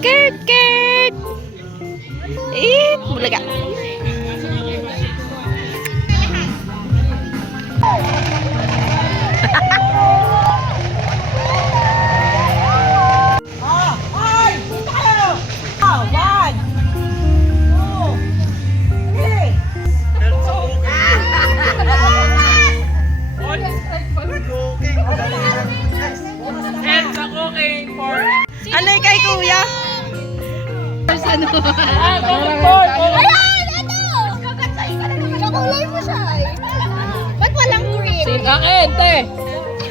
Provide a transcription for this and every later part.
Kurt! Kurt! Eh, bulaga. Ano kay kuya? Ano? Ayan! Ito! Kakulay mo siya eh. Ba't walang green? Akin, te!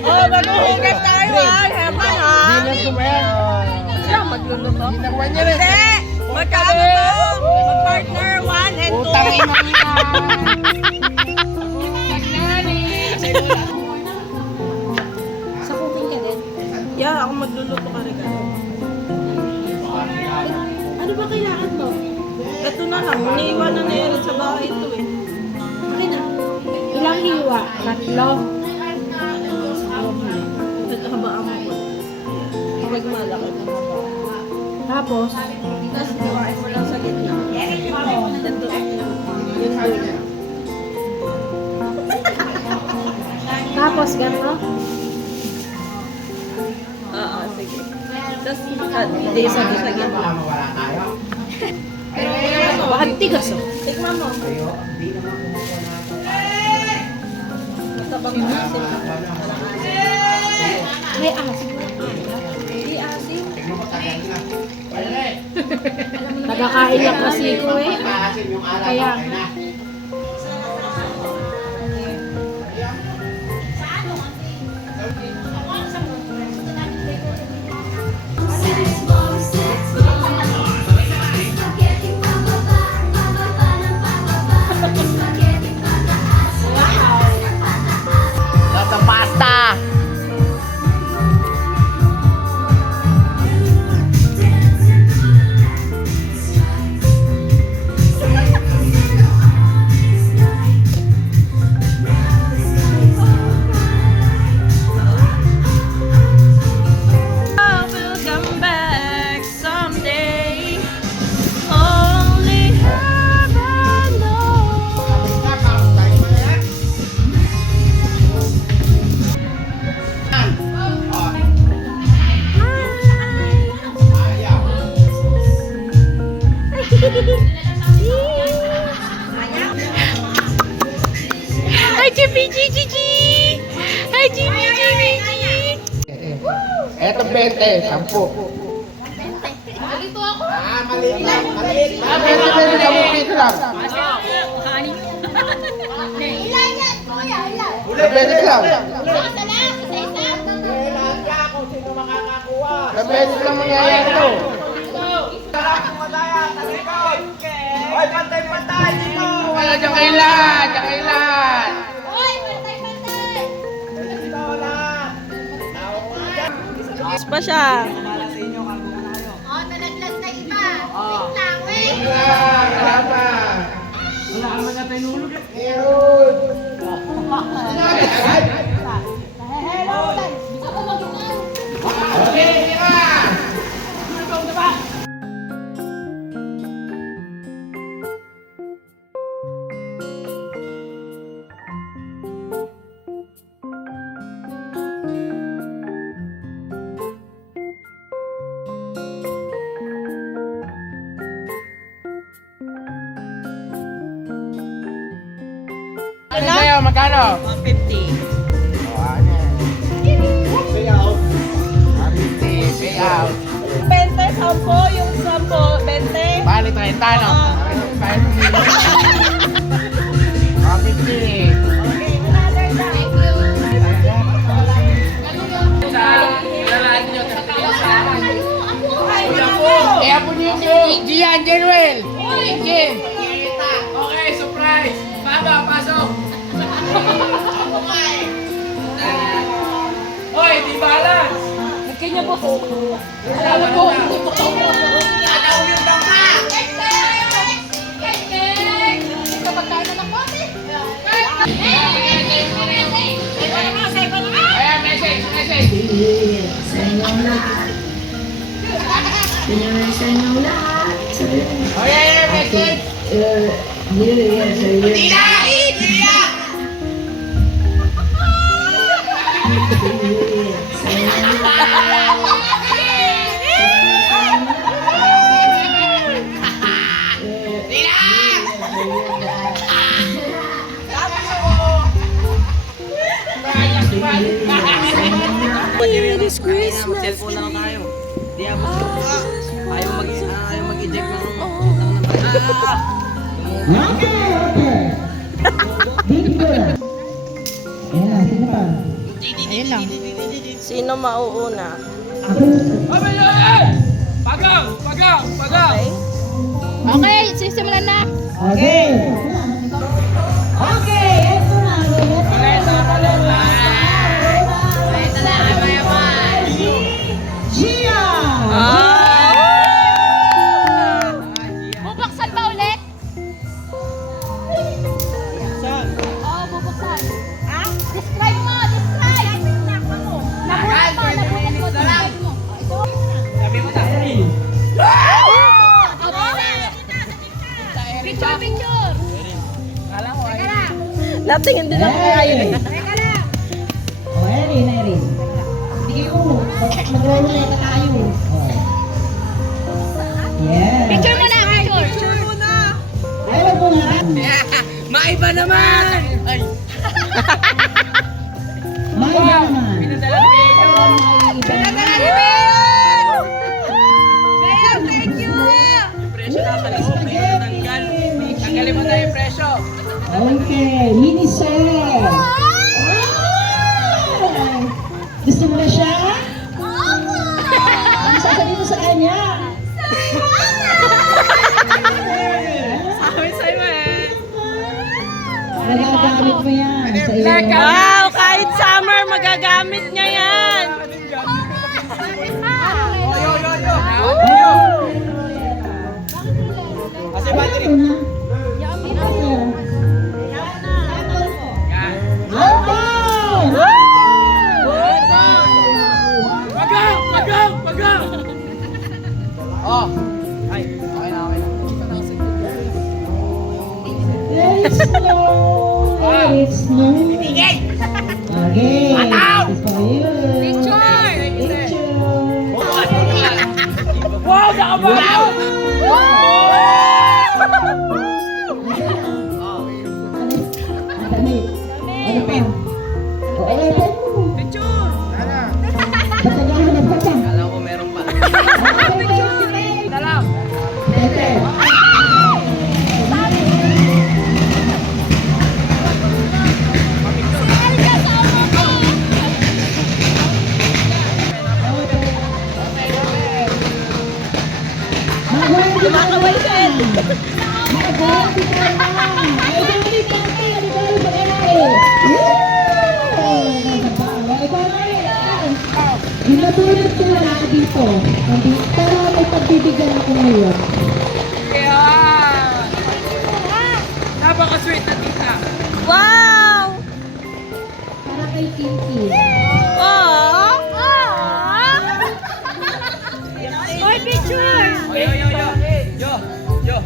Oh, maghuhugas tayo ah. Heman ha. Siya, magluluto. Hindi! Magkano to? Mag-partner 1 and 2. Utang ina niya. Sa cooking ka din? Yeah, ako magluluto ka rin. Ano ba kailangan mo? Ito na lang, iniiwan na yan sa bahay ito eh. Okay na. Ilang hiwa? 3. Habaan mo po. Pag malaki na haba. Tapos? Tapos gawain mo lang sa gitna. Ito. Yung dulo. Tapos gano'n? Oo, sige. Tapos, hindi isa sa gitna. Bakit tigas oh? Tikman mo. Matabang na asin. May asin. Hindi asin. Nagkakain lang kasi ko eh. Kaya Pasta! Hi, Chippy, Gigi! Hi, Chippy, Gigi! Eto 20, 10. Malito ako. Maliit lang. 20 lang. Ilan yan, kuya? Ilan? 20 lang. Isa lang, isa-isa. Ilang beses lang mangyayari to. Wala dyan kailan. Hoy, pantay-pantay. Yes pa siya. Oh, nalaglag na iba. Wait lang, wait. Salamat. Meron. Ako mag-iwan. Okay, tira. Ano sa'yo? Magkano? 150. Payout. 50, payout. 20, 10, yung 10, 20. Bali, 30, no? 50. Thank you. Eh, apo niyo si Gian, Jeruel. Jim. Okay, surprise. Baba, pasok. Hoy, di balance. Kanya po. Alam mo, Tataw yung bangka! Ito pagkain na ng bote. ayan, message. Dila! Dila! This Christmas. Cellphone na lang tayo. Di ako ayaw mag-eject ng Sino mauuna? Pagang! Pagang! Pagang! Okay, sisimulan na. Okay. Okay, eto na. Paleta! Paleta! Gia! Bubuksan ba ulit? Oo, bubuksan. Ha? Describe mo, describe! Nabuhat mo, describe mo. Sabi mo tayo. Picture, picture! Kala ko ay. Natingin din ako kayo eh. Teka lang! O, Erin, Erin. Bigay mo. Mag-roll na tayo. Yeah. Picture mo na, picture! Ay, wag mo nga. Maiba naman! Ay! Maiba naman. Pinadala ni Mayo! Pinadala ni Mayo! Mayo, thank you! Yung presyo nasa loob, may natanggal. Tanggalin mo tayo yung presyo. Okay, Miniso. Gusto mo na siya? Ano sasabihin mo sa kanya? Sabi sa'yo eh! Nagagamit mo yan sa iyo. Wow, kahit summer, magagamit niya yan. Yo, yo, yo! Kasi battery. Pagang! Pagang! Pagang! Oh! Ay, okay na, okay na. Let it snow. Let it snow. Bigay! Okay. Ataw! This is for you. Picture! Picture. Wow, nakabaw! Ang damit. Ano pa? O, open mo. Picture! Ba't naghahanap ka pa? Kala ko meron pa. Dalam! Tete. Kumakabalikan! Kumakabalikan lang! Ay, dali ka tayo! Di ba rin pag-alay? Ikaw na rin! Ginatulad ko wala ka dito. Pero may pagbibigyan ako ngayon. Kaya! Napaka-sweet na tita! Wow! Para kay Kinky. Aww! Oy, picture! Yo, yo, yo! Yo! Yo!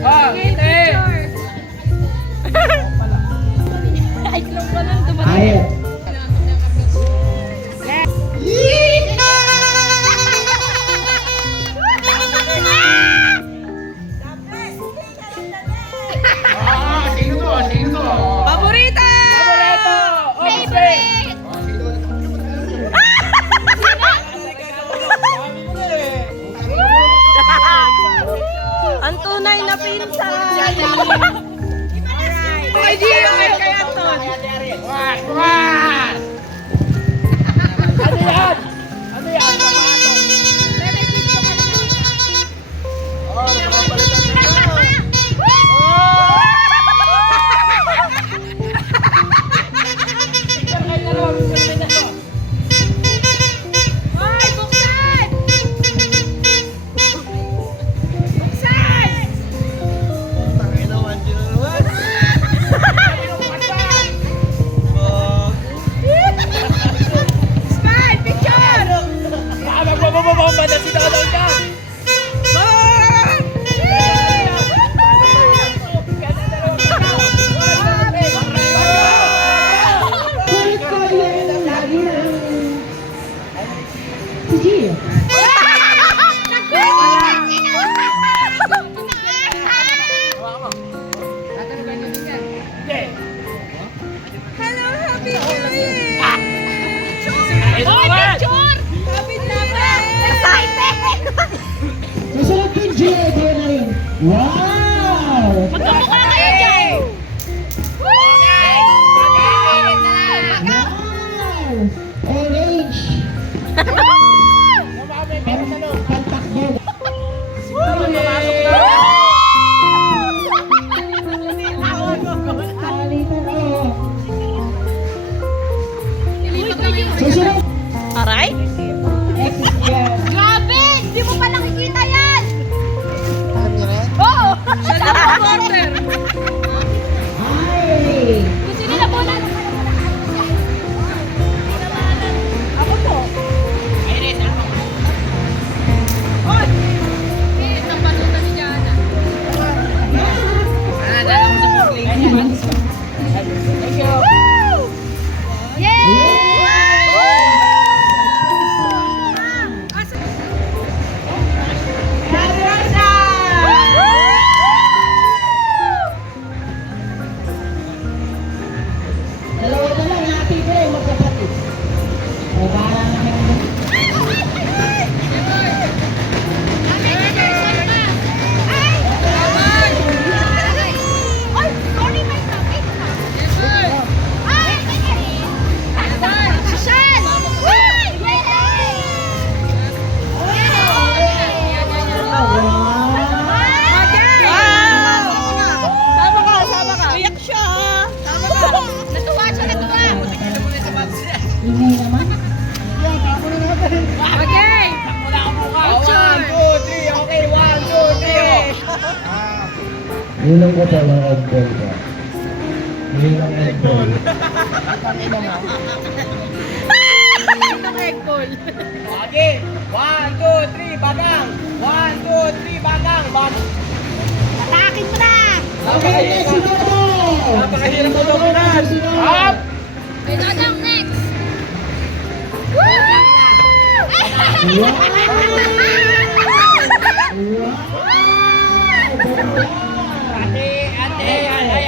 Ah, hindi! Ay, lang pa lang dumating. Ayaw. Ah, sino to? Sino to? Paborito! Paborito! Favorite! Ang tunay na pinsan! Ay, Gio! Kaya to! Wah! Wah! Ano yan? Ano yan? Oh, nakapalitan na siya. Picture kayo dalawa, picture kayo dalawa. Hoy, buksan! Buksan! Smile, picture! Gia, ikaw na rin. Wow! Magkamukha kayo dyan! Wow! Orange! Pantakbo. Salitan, oh. Susunod. Aray? X yan. Grabe! Hindi mo pa nakikita yan! Oo! Ay! Gusto nila po lang. Ako po. Hoy! Ang pasuta ni Jana. Dala mo sa pagling. Woo! Yay! Dalawa na lang natin ko eh, magkapatid. O, para na kayo. Ingay naman. Okay! Wala ka mukha. 1, 2, 3. Okay, 1, 2, 3. Ilang ko pa ng eggball ka. Ilang eggball. Okay. 1, 2, 3. Bagang. 1, 2, 3. Bagang. Atakin mo na! Okay, let's go! Napakahirap mo dominan. Up! May dadang next!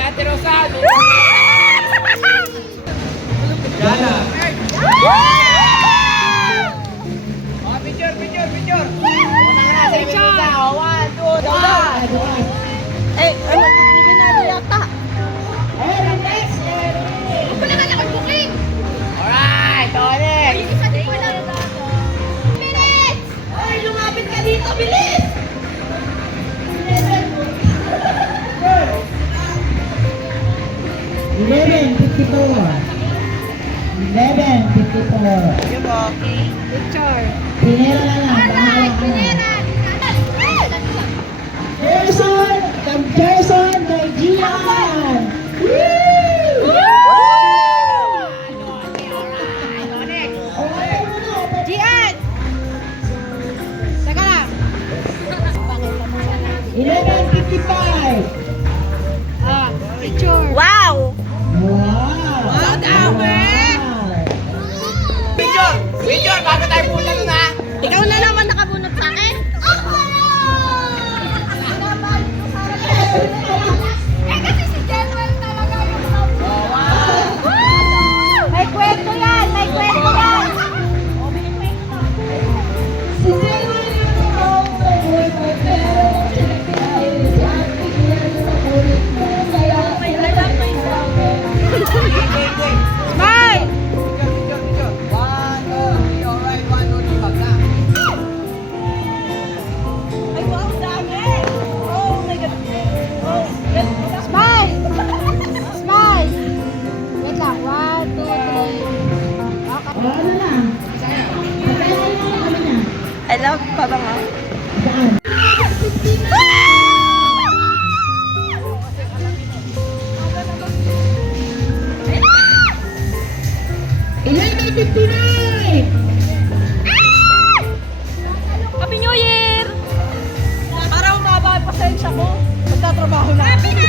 Ate Rosan. Jana. Oh, picture. Una ka na sa isa. 1, 2, 3. Eh, ano? Hindi na yata. Eric, next! Huwag ko na nga booking! Alright, Onyx. Isa din ko lang. Minutes! Ay, lumapit ka dito, bilis! Picture. Pinera na lang. Bahala ka na. Jason, kay Gian! Gian! Teka lang. 11:55. Ah, picture. Wow! Wow! Wow, dami! Picture, bago tayo punta dun ha. Ikaw na naman nakabunot sa akin? Ako! Eh, kasi si General talaga yung may kwento yan! May kwento yan! Si Jason yung mabuhay mo, pero pinagpinay sa ating yan sa kulit mo. Kaya May alam na yung Smile! Picture. 1, 2, 3. Alright, 1, 2, 3. Bagang. Ay, wow, dami! Oh my God! Oh, smile! Smile! Wait lang, 1, 2, 3. O, ano na? Magkakaroon na kami na. I love Papa Mo. Saan? Happy New Year! Para umaba ang pasensya ko. Magtatrabaho na. Happy na!